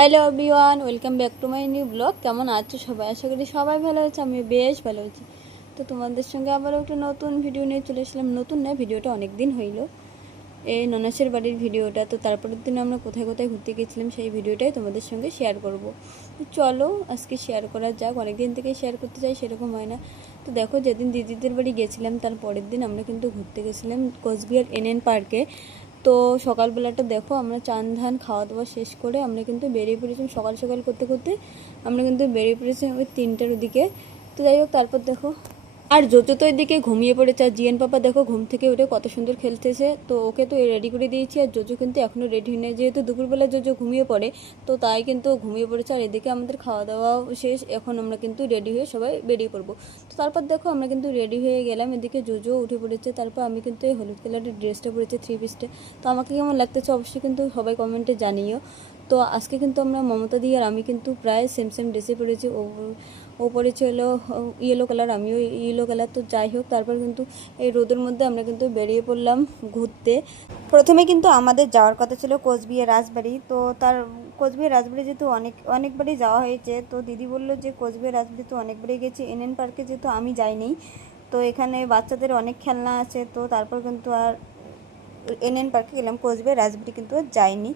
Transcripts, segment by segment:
Hello everyone, welcome back to my new blog. কেমন আছো সবাই? আশা করি সবাই ভালো আছে, আমি বেশ ভালো আছি। তো তোমাদের সঙ্গে আবারও একটা নতুন ভিডিও নিয়ে চলে এসলাম। নতুন না, ভিডিওটা অনেক দিন হইলো, এই ননাসের বাড়ির ভিডিওটা। তো তারপরের দিন আমরা কোথায় কোথায় ঘুরতে গেছিলাম সেই ভিডিওটাই তোমাদের সঙ্গে শেয়ার করব। তো চলো আজকে শেয়ার করা যাক। অনেক দিন থেকে শেয়ার করতে চাই, সেরকম হয় না। তো দেখো, যেদিন দিদিদের বাড়ি গেছিলাম তার পরের দিন আমরা কিন্তু ঘুরতে গেছিলাম কোচবিহার এনএন পার্কে। তো সকালবেলাটা দেখো, আমরা চান ধান খাওয়া দাওয়া শেষ করে আমরা কিন্তু বেরিয়ে পড়েছিলাম। সকাল সকাল করতে করতে আমরা কিন্তু বেরিয়ে পড়েছিলাম ওই 3টার দিকে। তো যাই হোক, তারপর দেখো আর জোজো তো এদিকে ঘুমিয়ে পড়েছে। আর জিয়ান পাপা দেখো ঘুম থেকে উঠে কত সুন্দর খেলতেছে। তো ওকে তো রেডি করে দিয়েছি, আর জোজো কিন্তু এখনও রেডি হয় না। যেহেতু দুপুরবেলা জোজো ঘুমিয়ে পড়ে, তো তাই কিন্তু ঘুমিয়ে পড়েছে। আর এদিকে আমাদের খাওয়া দাওয়াও শেষ, এখন আমরা কিন্তু রেডি হয়ে সবাই বেরিয়ে পড়বো। তো তারপর দেখো আমরা কিন্তু রেডি হয়ে গেলাম। এদিকে জোজো উঠে পড়েছে। তারপর আমি কিন্তু এই হলুদ কালারের ড্রেসটা পরেছি, 3 পিসটা। তো আমাকে কেমন লাগতেছে অবশ্যই কিন্তু সবাই কমেন্টে জানিও। তো আজকে কিন্তু আমরা মমতা দি আর আমি কিন্তু প্রায় সেম সেম ড্রেসে পরেছি। ও পরেছে হলো ইয়েলো কালার, আমিও ইয়েলো কালার। তো যাই হোক, তারপর কিন্তু এই রোদের মধ্যে আমরা কিন্তু বেরিয়ে পড়লাম ঘুরতে। প্রথমে কিন্তু আমাদের যাওয়ার কথা ছিল কোচবিহার রাজবাড়ি। তো তার কোচবিহার রাজবাড়ি যেহেতু অনেকবারই যাওয়া হয়েছে, তো দিদি বললো যে কোচবিহার রাজবাড়ি তো অনেকবারই গেছি, এনএন পার্কে যেহেতু আমি যাইনি। তো এখানে বাচ্চাদের অনেক খেলনা আছে। তো তারপর কিন্তু আর এনএন পার্কে গেলাম, কোচবিহার রাজবাড়ি কিন্তু আর যাইনি।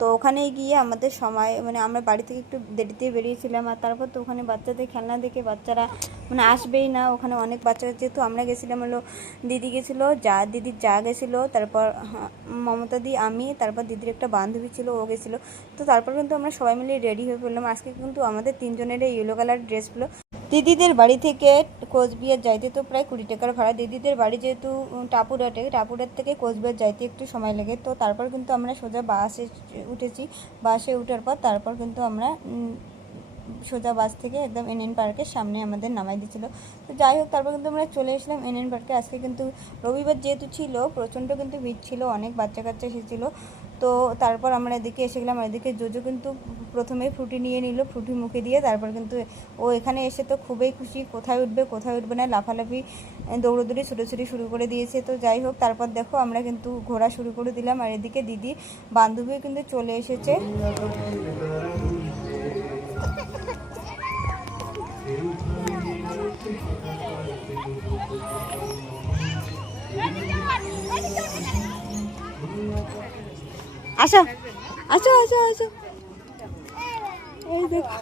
তো ওখানে গিয়ে আমাদের সময় আমরা বাড়ি থেকে একটু দেরিতে বেরিয়েছিলাম। আর তারপর তো ওখানে বাচ্চাদের খেলনা দেখে বাচ্চারা আসবেই না। ওখানে অনেক বাচ্চারা, যেহেতু আমরা গেছিলাম হলো দিদি গেছিলো, দিদির যা গেছিলো, তারপর মমতা দি, আমি, তারপর দিদির একটা বান্ধবী ছিল, ও গেছিলো। তো তারপর কিন্তু আমরা সবাই মিলে রেডি হয়ে পড়লাম। আজকে কিন্তু আমাদের 3জনের ইয়েলো কালার ড্রেসগুলো। দিদিদের বাড়ি থেকে কোচবিহার যাইতে তো প্রায় 20 টাকার ভাড়া। দিদিদের বাড়ি যেহেতু টাপুরহাট থেকে কোচবিহার যাইতে একটু সময় লাগে। তো তারপর কিন্তু আমরা সোজা বাসে উঠেছি। বাসে ওঠার পর তারপর কিন্তু আমরা সোজা বাস থেকে একদম এনএন পার্কের সামনে আমাদের নামাই দিয়েছিল। তো যাই হোক, তারপর কিন্তু আমরা চলে এসলাম এনএন পার্কে। আজকে কিন্তু রবিবার যেহেতু ছিল, প্রচণ্ড কিন্তু ভিড় ছিল, অনেক বাচ্চা কাচ্চা এসেছিলো। তো তারপর আমরা এদিকে এসে গেলাম। আর এদিকে জোজো কিন্তু প্রথমে ফ্রুটি নিয়ে নিল, ফ্রুটি মুখে দিয়ে। তারপর কিন্তু ও এখানে এসে তো খুবই খুশি, কোথায় উঠবে না, লাফালাফি দৌড়োদৌড়ি ছুটোছুটি শুরু করে দিয়েছে। তো যাই হোক, তারপর দেখো আমরা কিন্তু ঘোরা শুরু করে দিলাম। আর এদিকে দিদি বান্ধবীও কিন্তু চলে এসেছে। আসো আসো আসো আসো, এই দেখো